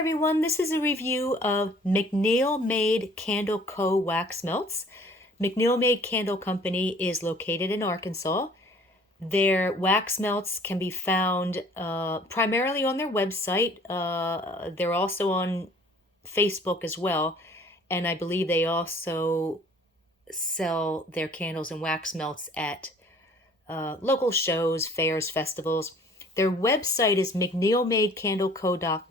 everyone, this is a review of McNeil Made Candle Co. wax melts. McNeil Made Candle Company is located in Arkansas. Their wax melts can be found primarily on their website. They're also on Facebook as well, and I believe they also sell their candles and wax melts at local shows, fairs, festivals. Their website is McNeilMadeCandleCo.com,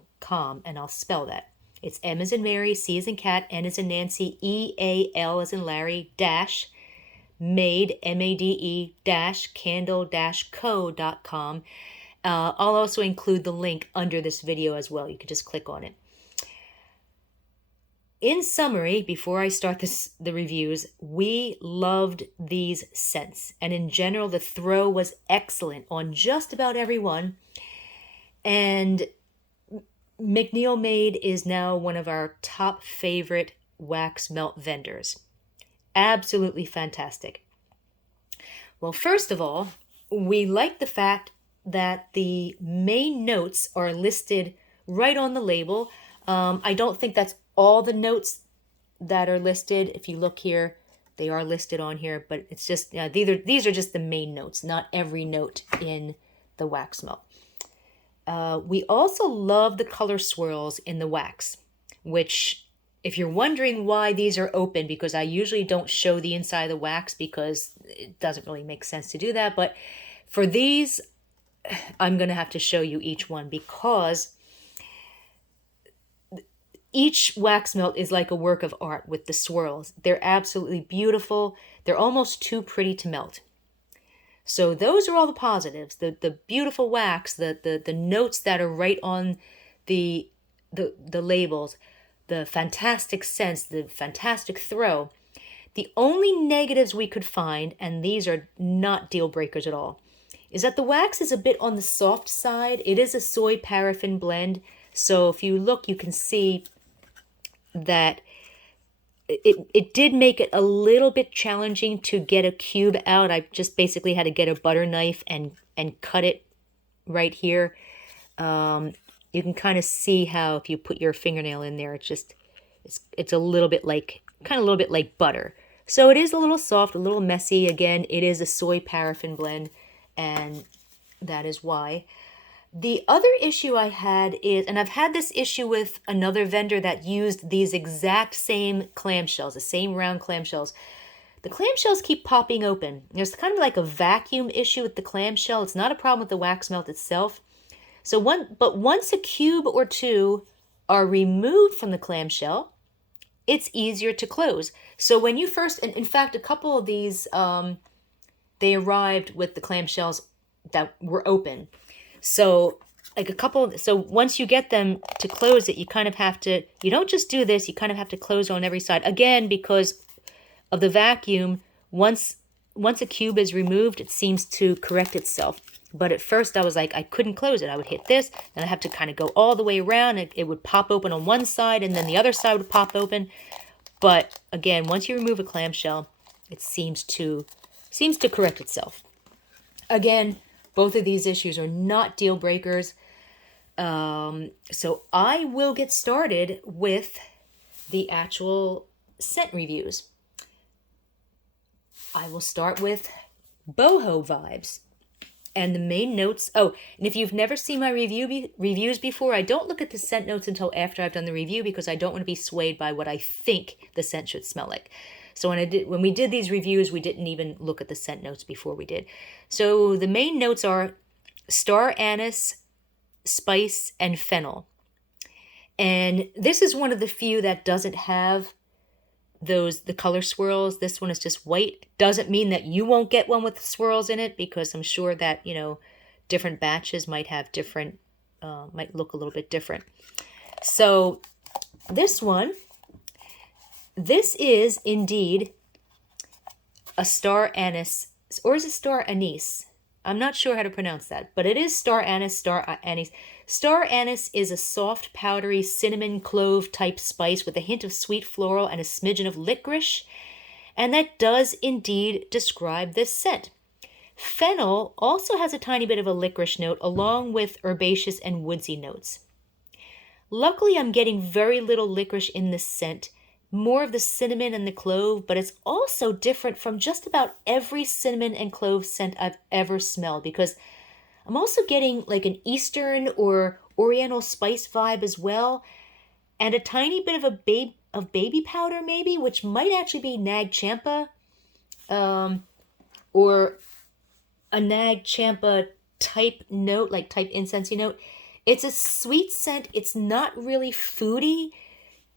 and I'll spell that. It's M as in Mary, C as in cat, N as in Nancy, EAL as in Larry, dash, made, MADE, dash, candle, dash, co.com. I'll also include the link under this video as well. You can just click on it. In summary, before I start the reviews, we loved these scents. And in general, the throw was excellent on just about every one. And McNeil Made is now one of our top favorite wax melt vendors. Absolutely fantastic. Well, first of all, we like the fact that the main notes are listed right on the label. I don't think that's all the notes that are listed. If you look here, they are listed on here, but it's just, these are just the main notes, not every note in the wax melt. We also love the color swirls in the wax, which, if you're wondering why these are open, because I usually don't show the inside of the wax because it doesn't really make sense to do that. But for these, I'm going to have to show you each one because each wax melt is like a work of art with the swirls. They're absolutely beautiful. They're almost too pretty to melt. So those are all the positives. The beautiful wax, the notes that are right on the labels, the fantastic scents, the fantastic throw. The only negatives we could find, and these are not deal breakers at all, is that the wax is a bit on the soft side. It is a soy paraffin blend. So if you look, you can see that it did make it a little bit challenging to get a cube out. I just basically had to get a butter knife and cut it right here. You can kind of see how if you put your fingernail in there, it's a little bit like, kind of a little bit like butter. So it is a little soft, a little messy. Again, it is a soy paraffin blend, and that is why. The other issue I had is, and I've had this issue with another vendor that used these exact same clamshells, the same round clamshells. The clamshells keep popping open. There's kind of like a vacuum issue with the clamshell. It's not a problem with the wax melt itself. But once a cube or two are removed from the clamshell, it's easier to close. So when you first, and in fact, a couple of these, they arrived with the clamshells that were open. So so once you get them to close it, you kind of have to, you don't just do this, you kind of have to close on every side. Again, because of the vacuum, once a cube is removed, it seems to correct itself. But at first I was like, I couldn't close it. I would hit this, and I have to kind of go all the way around. It would pop open on one side, and then the other side would pop open. But again, once you remove a clamshell, it seems to correct itself. Again, both of these issues are not deal breakers. So I will get started with the actual scent reviews. I will start with Boho Vibes. And the main notes, and if you've never seen my reviews before, I don't look at the scent notes until after I've done the review because I don't want to be swayed by what I think the scent should smell like. So when we did these reviews, we didn't even look at the scent notes before we did. So the main notes are star anise, spice, and fennel. And this is one of the few that doesn't have the color swirls. This one is just white. Doesn't mean that you won't get one with swirls in it, because I'm sure that, different batches might have different, might look a little bit different. So this is indeed a star anise, or is it star anise? I'm not sure how to pronounce that, but it is star anise, star anise. Star anise is a soft, powdery cinnamon clove type spice with a hint of sweet floral and a smidgen of licorice, and that does indeed describe this scent. Fennel also has a tiny bit of a licorice note along with herbaceous and woodsy notes. Luckily, I'm getting very little licorice in this scent, more of the cinnamon and the clove, but it's also different from just about every cinnamon and clove scent I've ever smelled because I'm also getting like an Eastern or Oriental spice vibe as well, and a tiny bit of baby powder maybe, which might actually be Nag Champa, or a Nag Champa type note, like type incensey note. It's a sweet scent. It's not really foody.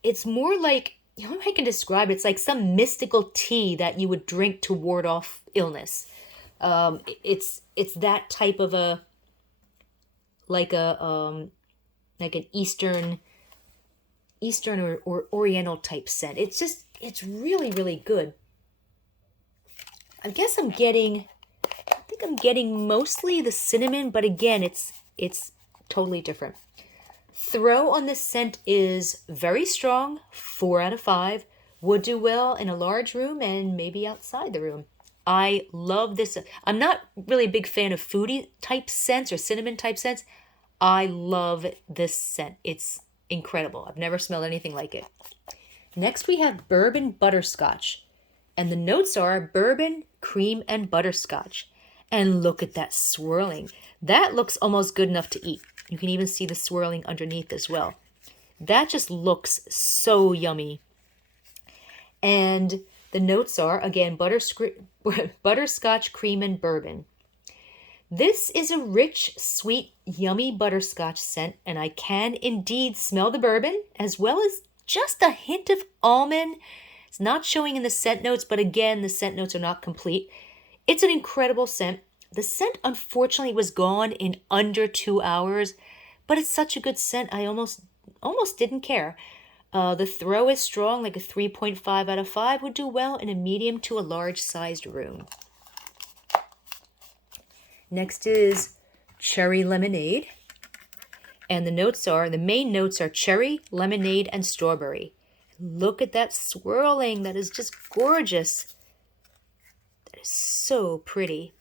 It's more like, you know how I can describe it? It's like some mystical tea that you would drink to ward off illness. It's that type of a like an Eastern or Oriental type scent. It's really, really good. I guess I think I'm getting mostly the cinnamon, but again, it's totally different. Throw on this scent is very strong, 4 out of 5. Would do well in a large room and maybe outside the room. I love this. I'm not really a big fan of foodie type scents or cinnamon type scents. I love this scent. It's incredible. I've never smelled anything like it. Next we have Bourbon Butterscotch. And the notes are bourbon, cream, and butterscotch. And look at that swirling. That looks almost good enough to eat. You can even see the swirling underneath as well. That just looks so yummy. And the notes are, again, butterscotch, cream, and bourbon. This is a rich, sweet, yummy butterscotch scent, and I can indeed smell the bourbon, as well as just a hint of almond. It's not showing in the scent notes, but again, the scent notes are not complete. It's an incredible scent. The scent, unfortunately, was gone in under 2 hours, but it's such a good scent, I almost didn't care. The throw is strong, like a 3.5 out of 5 would do well in a medium to a large-sized room. Next is cherry lemonade. And the main notes are cherry, lemonade, and strawberry. Look at that swirling. That is just gorgeous. That is so pretty.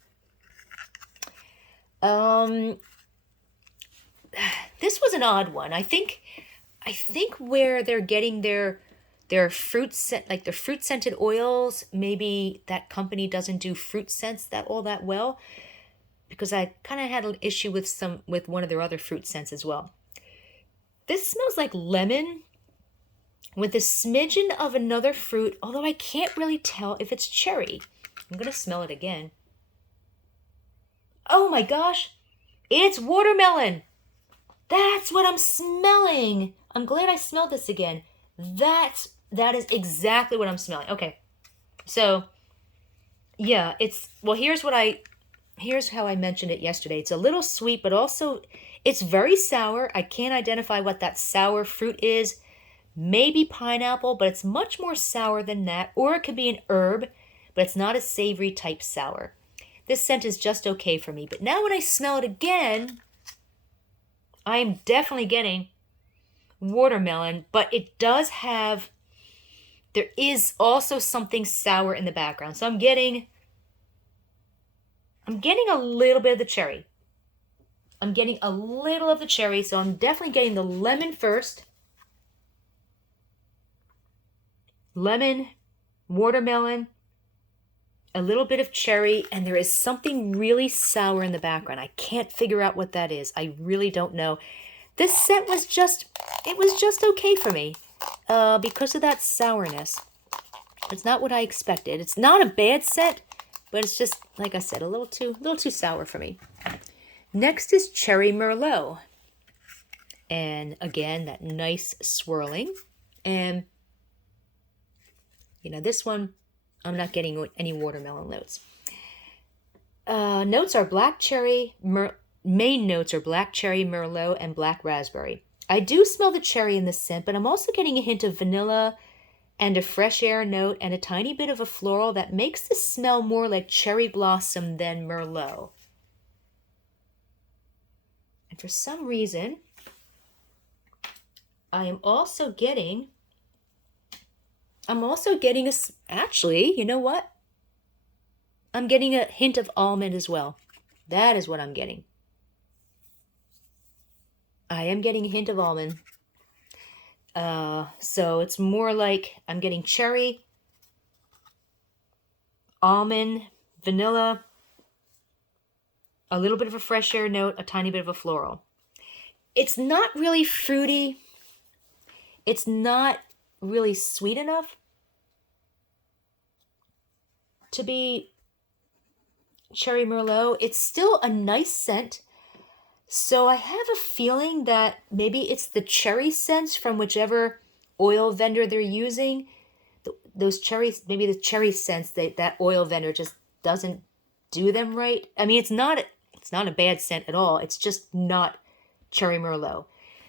This was an odd one. I think where they're getting their fruit scent, like the fruit scented oils, maybe that company doesn't do fruit scents all that well, because I kind of had an issue with one of their other fruit scents as well. This smells like lemon with a smidgen of another fruit, although I can't really tell if it's cherry. I'm going to smell it again. Oh my gosh, it's watermelon. That's what I'm smelling. I'm glad I smelled this again. That is exactly what I'm smelling. Okay, so yeah, here's how I mentioned it yesterday. It's a little sweet, but also it's very sour. I can't identify what that sour fruit is. Maybe pineapple, but it's much more sour than that. Or it could be an herb, but it's not a savory type sour. This scent is just okay for me. But now when I smell it again, I am definitely getting watermelon, but there is also something sour in the background. So I'm getting a little bit of the cherry. I'm getting a little of the cherry, so I'm definitely getting the lemon first. Lemon, watermelon, a little bit of cherry, and there is something really sour in the background. I can't figure out what that is. I really don't know. This scent was just okay for me because of that sourness. It's not what I expected. It's not a bad scent, but it's just, like I said, a little too sour for me. Next is cherry Merlot. And again, that nice swirling. And this one, I'm not getting any watermelon notes. Notes are black cherry. Main notes are black cherry, Merlot, and black raspberry. I do smell the cherry in this scent, but I'm also getting a hint of vanilla and a fresh air note and a tiny bit of a floral that makes this smell more like cherry blossom than Merlot. And for some reason, I am also getting actually, you know what? I'm getting a hint of almond as well. That is what I'm getting. I am getting a hint of almond. So it's more like I'm getting cherry, almond, vanilla, a little bit of a fresh air note, a tiny bit of a floral. It's not really fruity. It's not really sweet enough to be cherry Merlot. It's still a nice scent. So I have a feeling that maybe it's the cherry scents from whichever oil vendor they're using. Those cherries, maybe the cherry scents, that oil vendor just doesn't do them right. I mean, it's not a bad scent at all. It's just not cherry Merlot,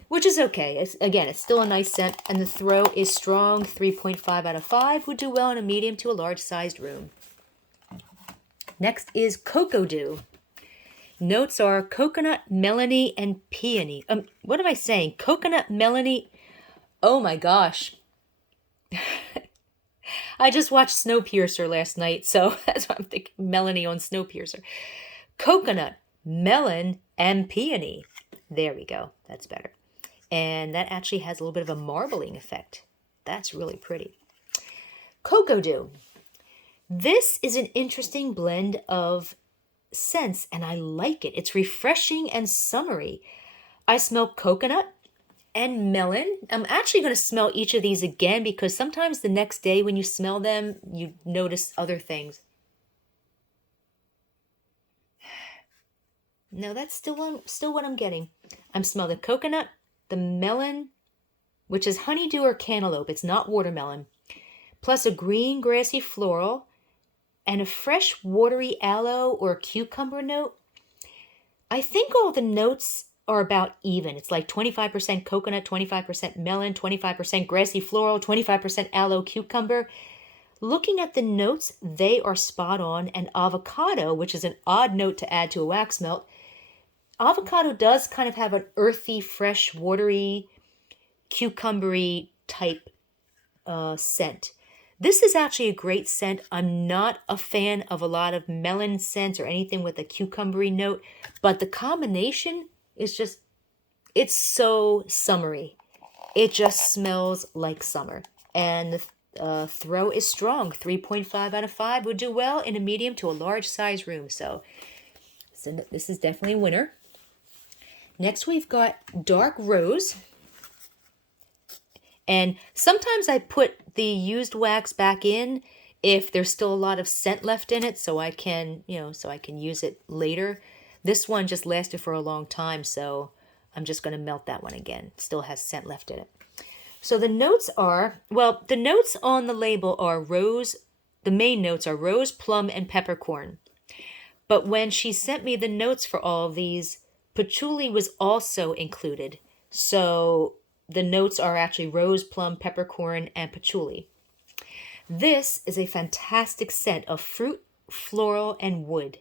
which is okay. It's still a nice scent, and the throw is strong. 3.5 out of 5 would do well in a medium to a large sized room. Next is Coco Do. Notes are coconut, melony, and peony. What am I saying? Coconut, melony. Oh my gosh. I just watched Snowpiercer last night, so that's why I'm thinking melony on Snowpiercer. Coconut, melon, and peony. There we go. That's better. And that actually has a little bit of a marbling effect. That's really pretty. Coco Do. This is an interesting blend of scents, and I like it. It's refreshing and summery. I smell coconut and melon. I'm actually going to smell each of these again because sometimes the next day when you smell them, you notice other things. No, that's still what I'm getting. I'm smelling the coconut, the melon, which is honeydew or cantaloupe. It's not watermelon. Plus a green grassy floral and a fresh watery aloe or cucumber note. I think all the notes are about even. It's like 25% coconut, 25% melon, 25% grassy floral, 25% aloe cucumber. Looking at the notes, they are spot on. And avocado, which is an odd note to add to a wax melt, avocado does kind of have an earthy, fresh, watery, cucumbery type scent. This is actually a great scent. I'm not a fan of a lot of melon scents or anything with a cucumbery note, but the combination is just, it's so summery. It just smells like summer. And the throw is strong. 3.5 out of 5 would do well in a medium to a large size room. So this is definitely a winner. Next we've got Dark Rose. And sometimes I put the used wax back in if there's still a lot of scent left in it, so I can use it later. This one just lasted for a long time, so I'm just going to melt that one again. It still has scent left in it. So the notes on the label are rose. The main notes are rose, plum, and peppercorn. But when she sent me the notes for all of these, patchouli was also included. So the notes are actually rose, plum, peppercorn, and patchouli. This is a fantastic scent of fruit, floral, and wood.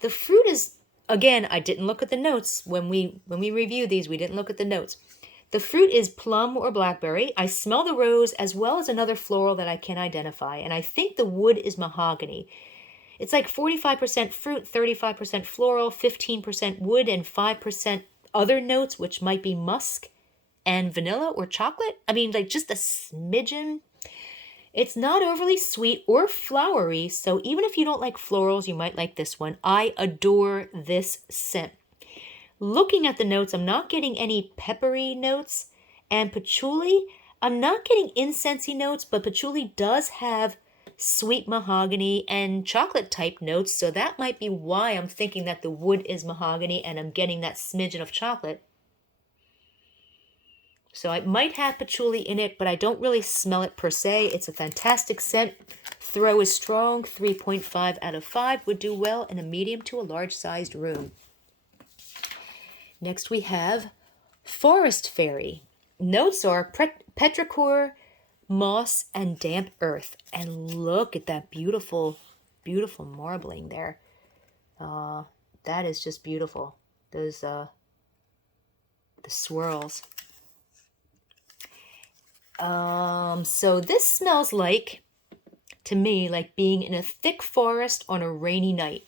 The fruit is, again, I didn't look at the notes. When we review these, we didn't look at the notes. The fruit is plum or blackberry. I smell the rose as well as another floral that I can identify. And I think the wood is mahogany. It's like 45% fruit, 35% floral, 15% wood, and 5% other notes, which might be musk and vanilla or chocolate. I mean, like just a smidgen. It's not overly sweet or flowery, so even if you don't like florals, you might like this one. I adore this scent. Looking at the notes, I'm not getting any peppery notes, and patchouli, I'm not getting incensey notes, but patchouli does have sweet mahogany and chocolate type notes, so that might be why I'm thinking that the wood is mahogany and I'm getting that smidgen of chocolate. So I might have patchouli in it, but I don't really smell it per se. It's a fantastic scent. Throw is strong. 3.5 out of 5 would do well in a medium to a large sized room. Next we have Forest Fairy. Notes are petrichor, moss, and damp earth. And look at that beautiful, beautiful marbling there. That is just beautiful. Those the swirls. So this smells like, to me, like being in a thick forest on a rainy night.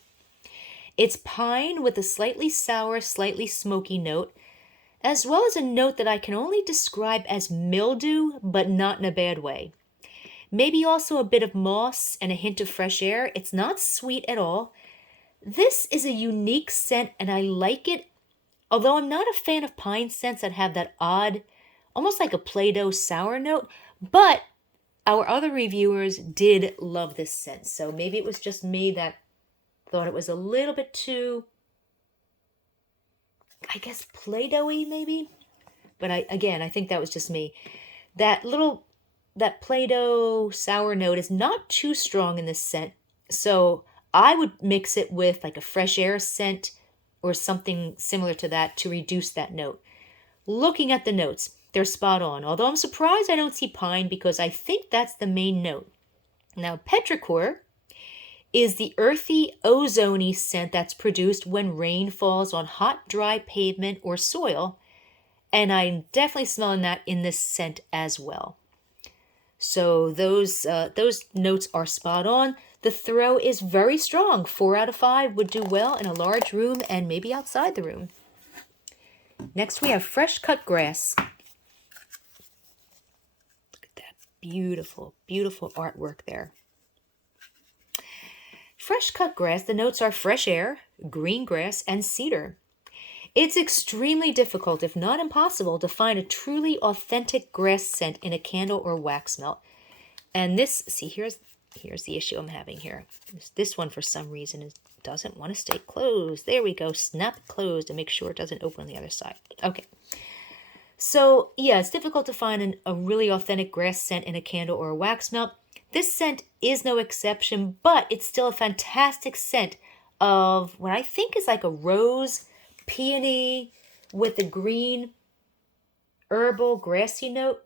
It's pine with a slightly sour, slightly smoky note, as well as a note that I can only describe as mildew, but not in a bad way. Maybe also a bit of moss and a hint of fresh air. It's not sweet at all. This is a unique scent and I like it, although I'm not a fan of pine scents that have that odd, almost like a Play-Doh sour note, but our other reviewers did love this scent. So maybe it was just me that thought it was a little bit too, I guess, Play-Doh-y maybe. But I think that was just me. That Play-Doh sour note is not too strong in this scent. So I would mix it with like a fresh air scent or something similar to that to reduce that note. Looking at the notes, they're spot on. Although I'm surprised I don't see pine because I think that's the main note. Now, petrichor is the earthy, ozone-y scent that's produced when rain falls on hot, dry pavement or soil. And I'm definitely smelling that in this scent as well. So those notes are spot on. The throw is very strong. 4 out of 5 would do well in a large room and maybe outside the room. Next we have fresh cut grass. Look at that beautiful, beautiful artwork there. Fresh cut grass, the notes are fresh air, green grass, and cedar. It's extremely difficult, if not impossible, to find a truly authentic grass scent in a candle or wax melt. And this, see, here's the issue I'm having here. This one, for some reason, doesn't want to stay closed. There we go. Snap it closed and make sure it doesn't open on the other side. Okay. So, yeah, it's difficult to find a really authentic grass scent in a candle or a wax melt. This scent is no exception, but it's still a fantastic scent of what I think is like a rose, peony with a green, herbal, grassy note.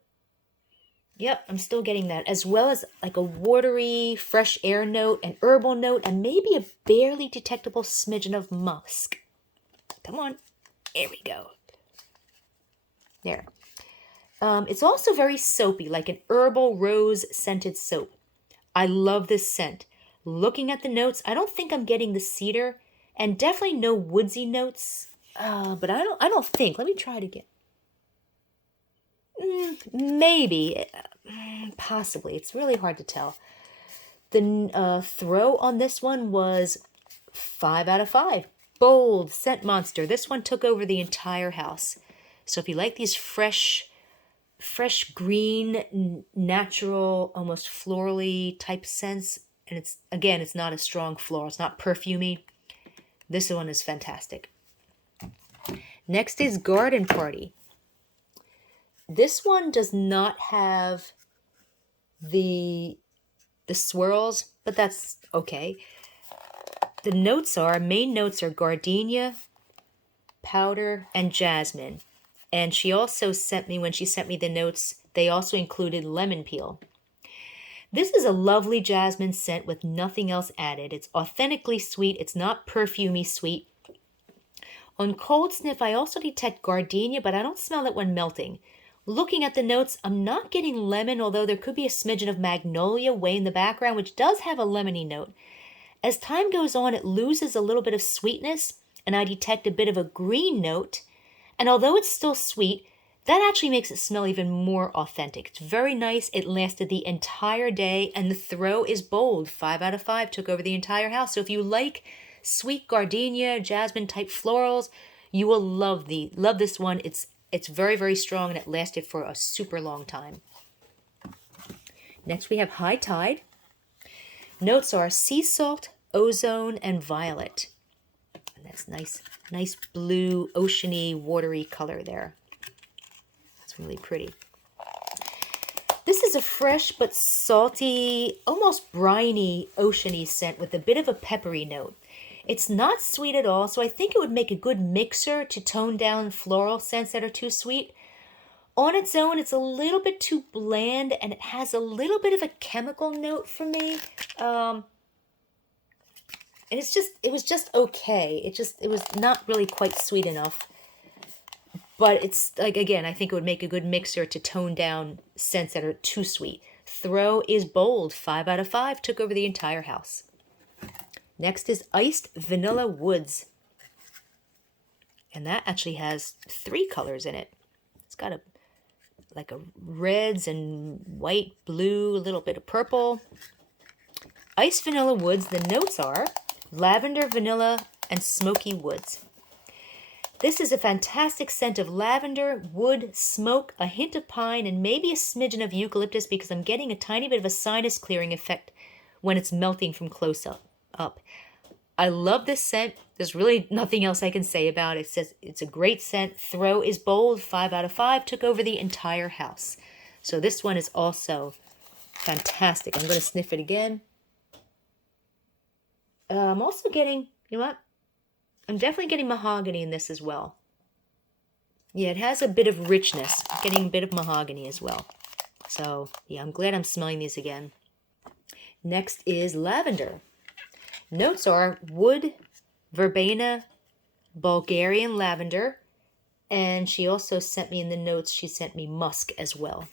Yep, I'm still getting that, as well as like a watery, fresh air note, an herbal note, and maybe a barely detectable smidgen of musk. Come on. There we go. There. It's also very soapy, like an herbal rose-scented soap. I love this scent. Looking at the notes, I don't think I'm getting the cedar, and definitely no woodsy notes. But I don't think. Let me try it again. Maybe. Possibly. It's really hard to tell. The throw on this one was 5 out of 5. Bold scent monster. This one took over the entire house. So if you like these fresh green, natural, almost florally type scents, and it's not a strong floral, it's not perfumey, this one is fantastic. Next is Garden Party. This one does not have the swirls, but that's okay. The main notes are gardenia, powder, and jasmine. And she also sent me, when she sent me the notes, they also included lemon peel. This is a lovely jasmine scent with nothing else added. It's authentically sweet. It's not perfumey sweet. On cold sniff, I also detect gardenia, but I don't smell it when melting. Looking at the notes, I'm not getting lemon, although there could be a smidgen of magnolia way in the background, which does have a lemony note. As time goes on, it loses a little bit of sweetness, and I detect a bit of a green note. And although it's still sweet, that actually makes it smell even more authentic. It's very nice. It lasted the entire day, and the throw is bold. 5 out of 5 took over the entire house. So if you like sweet gardenia, jasmine type florals, you will love this one. It's very, very strong, and it lasted for a super long time. Next we have High Tide. Notes are sea salt, ozone, and violet. And that's nice blue, oceany, watery color there. It's really pretty. This is a fresh but salty, almost briny, oceany scent with a bit of a peppery note. It's not sweet at all, so I think it would make a good mixer to tone down floral scents that are too sweet. On its own, it's a little bit too bland, and it has a little bit of a chemical note for me. And it was just okay. It was not really quite sweet enough. But it's, like, again, I think it would make a good mixer to tone down scents that are too sweet. Throw is bold. 5 out of 5 took over the entire house. Next is Iced Vanilla Woods. And that actually has 3 colors in it. It's got like a reds and white, blue, a little bit of purple. Iced vanilla woods, the notes are lavender, vanilla, and smoky woods. This is a fantastic scent of lavender, wood, smoke, a hint of pine, and maybe a smidgen of eucalyptus because I'm getting a tiny bit of a sinus clearing effect when it's melting from close up. I love this scent. There's really nothing else I can say about it. It says it's a great scent. Throw is bold. 5 out of 5. Took over the entire house. So this one is also fantastic. I'm going to sniff it again. I'm also getting, you know what? I'm definitely getting mahogany in this as well. Yeah, it has a bit of richness. I'm getting a bit of mahogany as well. So, yeah, I'm glad I'm smelling these again. Next is lavender. Notes are wood, verbena, Bulgarian lavender, and she also sent me in the notes, she sent me musk as well.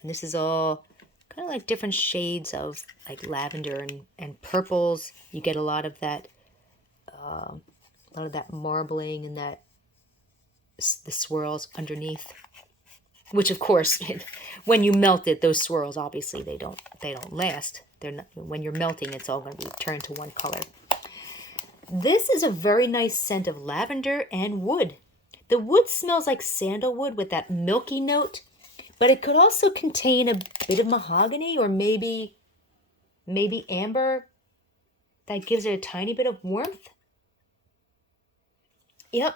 And this is all kind of like different shades of like lavender and purples. You get a lot of that marbling and the swirls underneath. Which of course, when you melt it, those swirls obviously they don't last. They're not, when you're melting, it's all going to be turned to one color. This is a very nice scent of lavender and wood. The wood smells like sandalwood with that milky note, but it could also contain a bit of mahogany or maybe amber that gives it a tiny bit of warmth. Yep.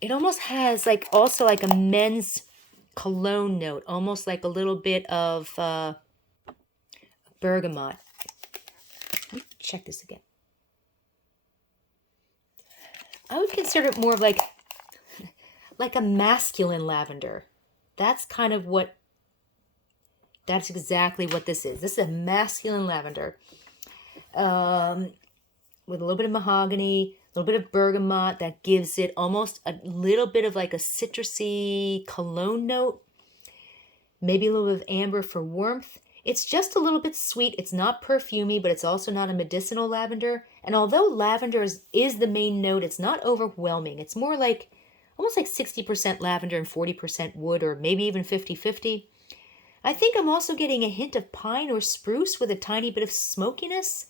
It almost has also like a men's cologne note, almost like a little bit of bergamot. Let me check this again. I would consider it more of like a masculine lavender. That's exactly what this is. This is a masculine lavender with a little bit of mahogany, a little bit of bergamot that gives it almost a little bit of like a citrusy cologne note. Maybe a little bit of amber for warmth. It's just a little bit sweet. It's not perfumey, but it's also not a medicinal lavender. And although lavender is the main note, it's not overwhelming. It's more like almost like 60% lavender and 40% wood, or maybe even 50-50. I think I'm also getting a hint of pine or spruce with a tiny bit of smokiness.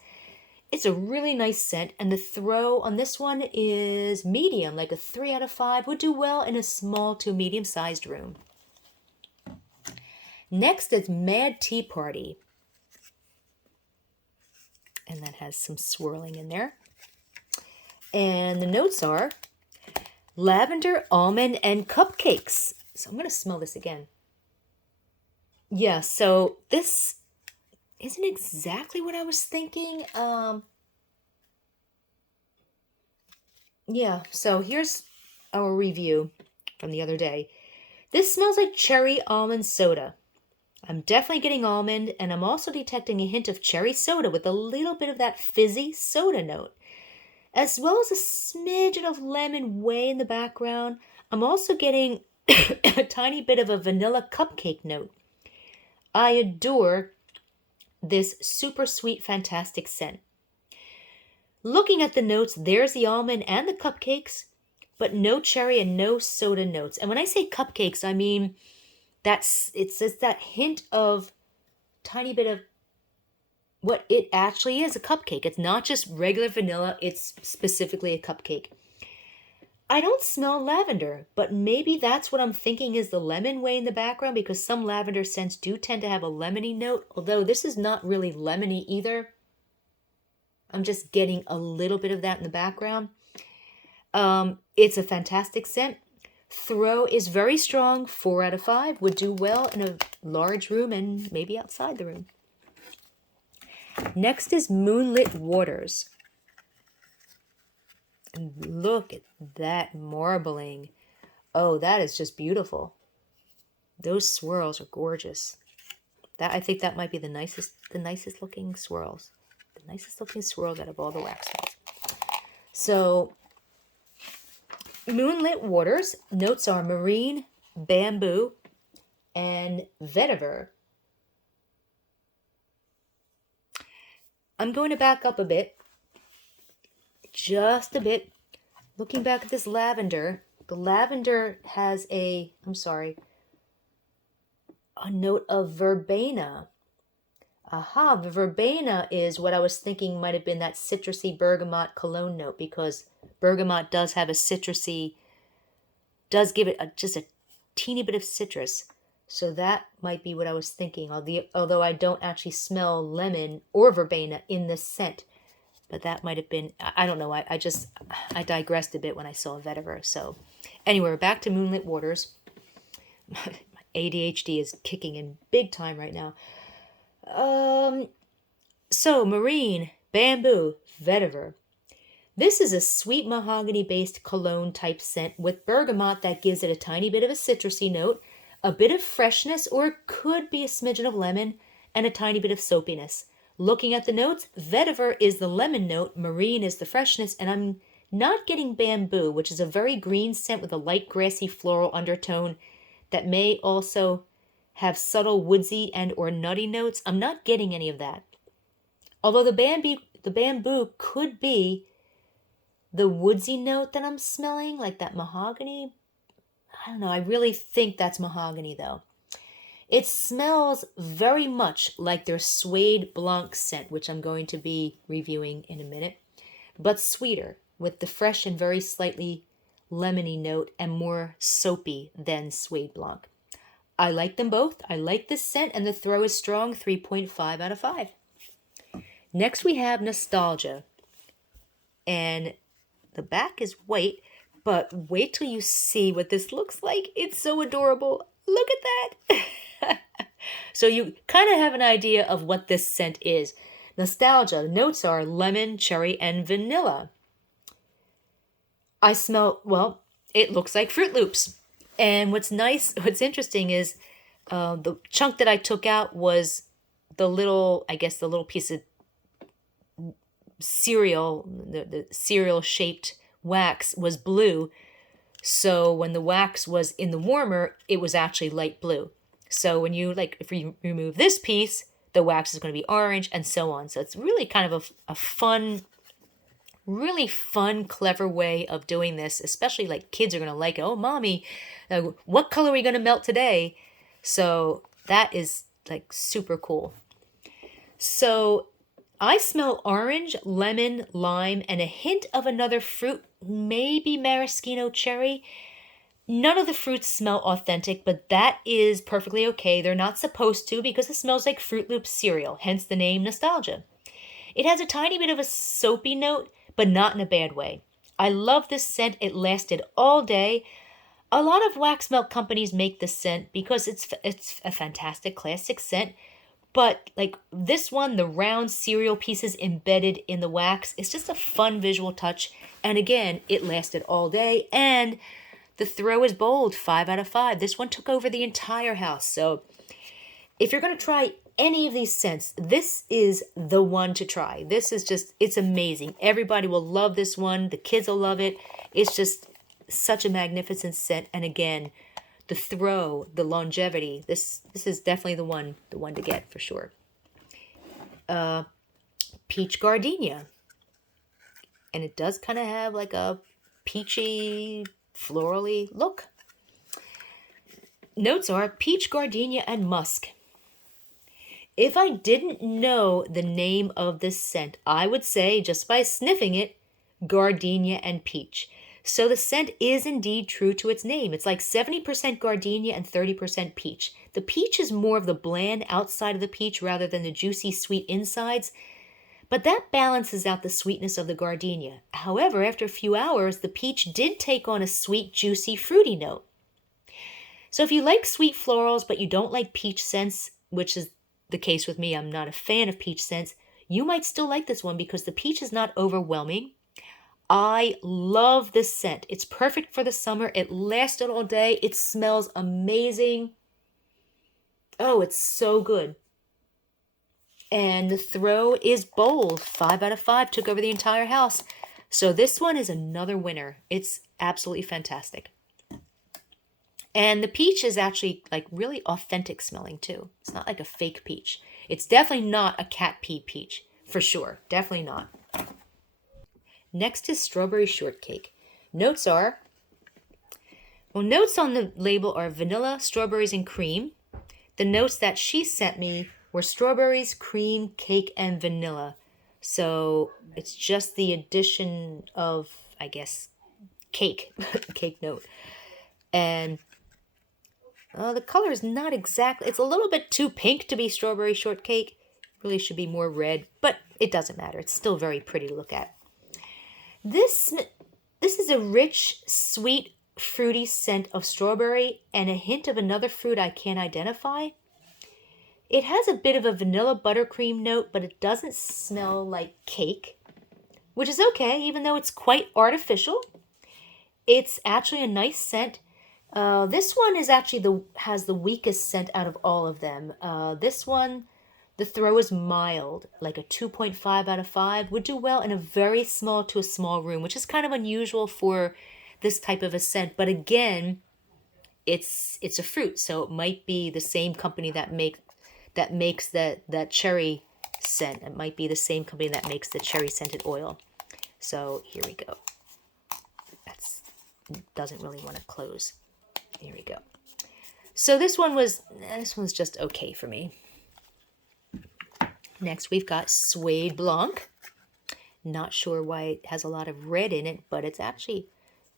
It's a really nice scent, and the throw on this one is medium, like a 3 out of 5. Would do well in a small to medium-sized room. Next is Mad Tea Party. And that has some swirling in there. And the notes are lavender, almond, and cupcakes. So I'm going to smell this again. Yeah, so this isn't exactly what I was thinking. Yeah, so here's our review from the other day. This smells like cherry almond soda. I'm definitely getting almond, and I'm also detecting a hint of cherry soda with a little bit of that fizzy soda note, as well as a smidgen of lemon way in the background. I'm also getting a tiny bit of a vanilla cupcake note. I adore this super sweet, fantastic scent. Looking at the notes, there's the almond and the cupcakes, but no cherry and no soda notes. And when I say cupcakes, I mean it's just that hint of tiny bit of what it actually is, a cupcake. It's not just regular vanilla, it's specifically a cupcake. I don't smell lavender, but maybe that's what I'm thinking is the lemon way in the background, because some lavender scents do tend to have a lemony note, although this is not really lemony either. I'm just getting a little bit of that in the background. It's a fantastic scent. Throw is very strong, 4 out of 5. Would do well in a large room and maybe outside the room. Next is Moonlit Waters. And look at that marbling. Oh, that is just beautiful. Those swirls are gorgeous. I think that might be the nicest looking swirls. The nicest looking swirls out of all the wax melts. So, Moonlit Waters, notes are marine, bamboo, and vetiver. I'm going to back up a bit. Just a bit. Looking back at this lavender, the lavender has a note of verbena. Aha, the verbena is what I was thinking might have been that citrusy bergamot cologne note, because bergamot does have a citrusy, does give it just a teeny bit of citrus. So that might be what I was thinking, although I don't actually smell lemon or verbena in this scent. But that might have been, I don't know, I digressed a bit when I saw vetiver. So anyway, back to Moonlit Waters. My ADHD is kicking in big time right now. So marine, bamboo, vetiver. This is a sweet mahogany-based cologne type scent with bergamot that gives it a tiny bit of a citrusy note, a bit of freshness, or it could be a smidgen of lemon, and a tiny bit of soapiness. Looking at the notes, vetiver is the lemon note, marine is the freshness, and I'm not getting bamboo, which is a very green scent with a light grassy floral undertone that may also have subtle woodsy and or nutty notes. I'm not getting any of that. Although the bamboo could be the woodsy note that I'm smelling, like that mahogany. I don't know, I really think that's mahogany though. It smells very much like their Suede Blanc scent, which I'm going to be reviewing in a minute, but sweeter, with the fresh and very slightly lemony note and more soapy than Suede Blanc. I like them both. I like this scent, and the throw is strong, 3.5 out of 5. Next we have Nostalgia, and the back is white, but wait till you see what this looks like. It's so adorable. Look at that. So you kind of have an idea of what this scent is. Nostalgia. Notes are lemon, cherry, and vanilla. I smell, well, it looks like Fruit Loops. And what's interesting is the chunk that I took out was the little piece of cereal, the cereal shaped wax was blue. So when the wax was in the warmer, it was actually light blue. So when you if you remove this piece, the wax is going to be orange and so on. So it's really kind of a fun, really fun, clever way of doing this, especially like kids are going to like it. Oh, mommy, what color are we going to melt today? So that is like super cool. So I smell orange, lemon, lime, and a hint of another fruit, maybe maraschino cherry. None of the fruits smell authentic, but that is perfectly okay. They're not supposed to because it smells like Fruit Loops cereal, hence the name Nostalgia. It has a tiny bit of a soapy note, but not in a bad way. I love this scent. It lasted all day. A lot of wax melt companies make this scent because it's a fantastic classic scent. But like this one, the round cereal pieces embedded in the wax, it's just a fun visual touch. And again, it lasted all day. And the throw is bold, 5 out of 5. This one took over the entire house. So if you're going to try any of these scents, this is the one to try. This is just, it's amazing. Everybody will love this one. The kids will love it. It's just such a magnificent scent. And again, the throw, the longevity, this is definitely the one to get for sure. Peach Gardenia. And it does kind of have like a peachy, florally look. Notes are peach, gardenia, and musk. If I didn't know the name of this scent, I would say, just by sniffing it, gardenia and peach. So the scent is indeed true to its name. It's like 70% gardenia and 30% peach. The peach is more of the bland outside of the peach rather than the juicy, sweet insides. But that balances out the sweetness of the gardenia. However, after a few hours, the peach did take on a sweet, juicy, fruity note. So if you like sweet florals, but you don't like peach scents, which is the case with me, I'm not a fan of peach scents, you might still like this one because the peach is not overwhelming. I love this scent. It's perfect for the summer. It lasted all day. It smells amazing. Oh, it's so good. And the throw is bold. 5 out of 5. Took over the entire house. So this one is another winner. It's absolutely fantastic. And the peach is actually like really authentic smelling too. It's not like a fake peach. It's definitely not a cat pee peach. For sure. Definitely not. Next is Strawberry Shortcake. Notes are, well, notes on the label are vanilla, strawberries, and cream. The notes that she sent me were strawberries, cream, cake, and vanilla. So it's just the addition of, I guess, cake, cake note. And the color is not exactly, it's a little bit too pink to be strawberry shortcake. Really should be more red, but it doesn't matter. It's still very pretty to look at. This is a rich, sweet, fruity scent of strawberry and a hint of another fruit I can't identify. It has a bit of a vanilla buttercream note, but it doesn't smell like cake, which is okay, even though it's quite artificial. It's actually a nice scent. This one is actually has the weakest scent out of all of them. This one, the throw is mild, like a 2.5 out of 5. Would do well in a very small to a small room, which is kind of unusual for this type of a scent. But again, it's a fruit, so it might be the same company that makes that cherry scent. It might be the same company that makes the cherry scented oil. So here we go. Doesn't really want to close. Here we go. So this one's just okay for me. Next we've got Suede Blanc. Not sure why it has a lot of red in it, but it's actually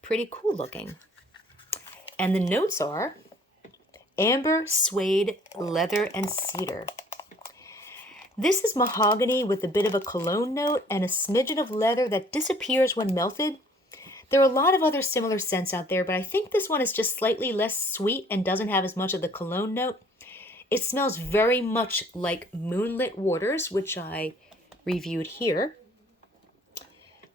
pretty cool looking. And the notes are amber, suede, leather, and cedar. This is mahogany with a bit of a cologne note and a smidgen of leather that disappears when melted. There are a lot of other similar scents out there, but I think this one is just slightly less sweet and doesn't have as much of the cologne note. It smells very much like Moonlit Waters, which I reviewed here.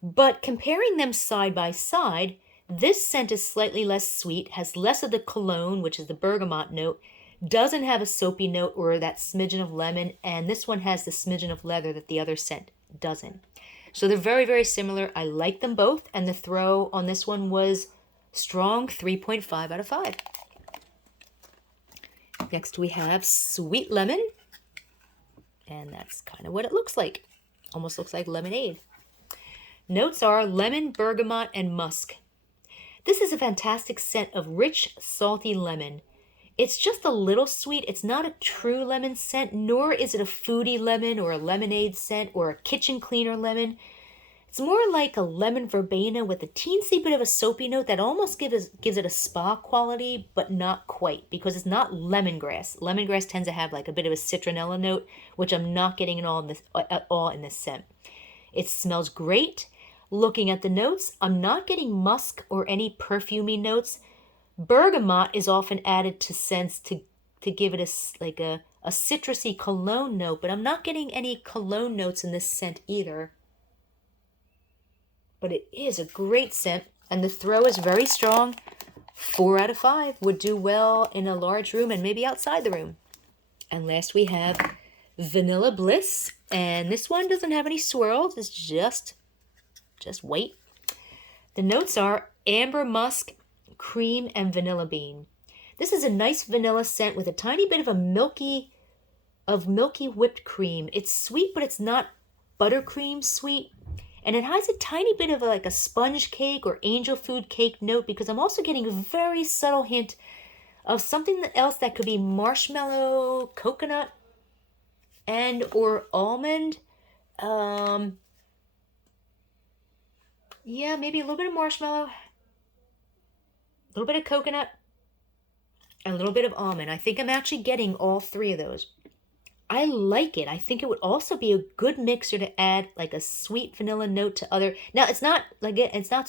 But comparing them side by side, this scent is slightly less sweet, has less of the cologne, which is the bergamot note, doesn't have a soapy note or that smidgen of lemon, and this one has the smidgen of leather that the other scent doesn't. So they're very, very similar. I like them both, and the throw on this one was strong 3.5 out of 5. Next we have Sweet Lemon, and that's kind of what it looks like. Almost looks like lemonade. Notes are lemon, bergamot, and musk. This is a fantastic scent of rich, salty lemon. It's just a little sweet. It's not a true lemon scent, nor is it a foodie lemon or a lemonade scent or a kitchen cleaner lemon. It's more like a lemon verbena with a teensy bit of a soapy note that almost gives it a spa quality, but not quite, because it's not lemongrass. Lemongrass tends to have like a bit of a citronella note, which I'm not getting at all in this scent. It smells great. Looking at the notes, I'm not getting musk or any perfumey notes. Bergamot is often added to scents to give it a citrusy cologne note, but I'm not getting any cologne notes in this scent either. But it is a great scent, and the throw is very strong. 4 out of 5 would do well in a large room and maybe outside the room. And last we have Vanilla Bliss, and this one doesn't have any swirls. It's just white. The notes are amber, musk, cream, and vanilla bean. This is a nice vanilla scent with a tiny bit of milky whipped cream. It's sweet, but it's not buttercream sweet. And it has a tiny bit of like a sponge cake or angel food cake note, because I'm also getting a very subtle hint of something else that could be marshmallow, coconut, and or almond. Yeah, maybe a little bit of marshmallow, a little bit of coconut, and a little bit of almond. I think I'm actually getting all 3 of those. I like it. I think it would also be a good mixer to add like a sweet vanilla note to other. Now, it's not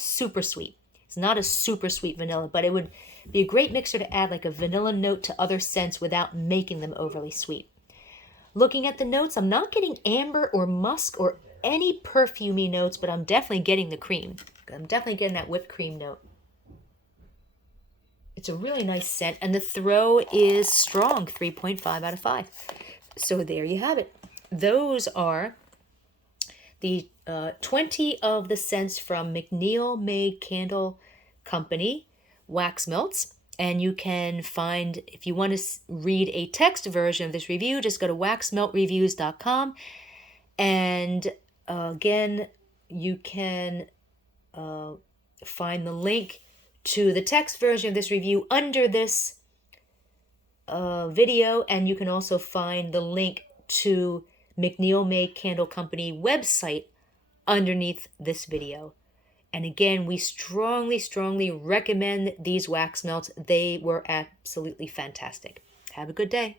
super sweet. It's not a super sweet vanilla, but it would be a great mixer to add like a vanilla note to other scents without making them overly sweet. Looking at the notes, I'm not getting amber or musk or any perfumey notes, but I'm definitely getting the cream. I'm definitely getting that whipped cream note. It's a really nice scent, and the throw is strong, 3.5 out of 5. So there you have it. Those are the 20 of the scents from McNeil Made Candle Company wax melts. And you can find, if you want to read a text version of this review, just go to waxmeltreviews.com. And again, you can find the link to the text version of this review under this video, and you can also find the link to McNeil Made Candle Company website underneath this video. And again, we strongly, strongly recommend these wax melts. They were absolutely fantastic. Have a good day.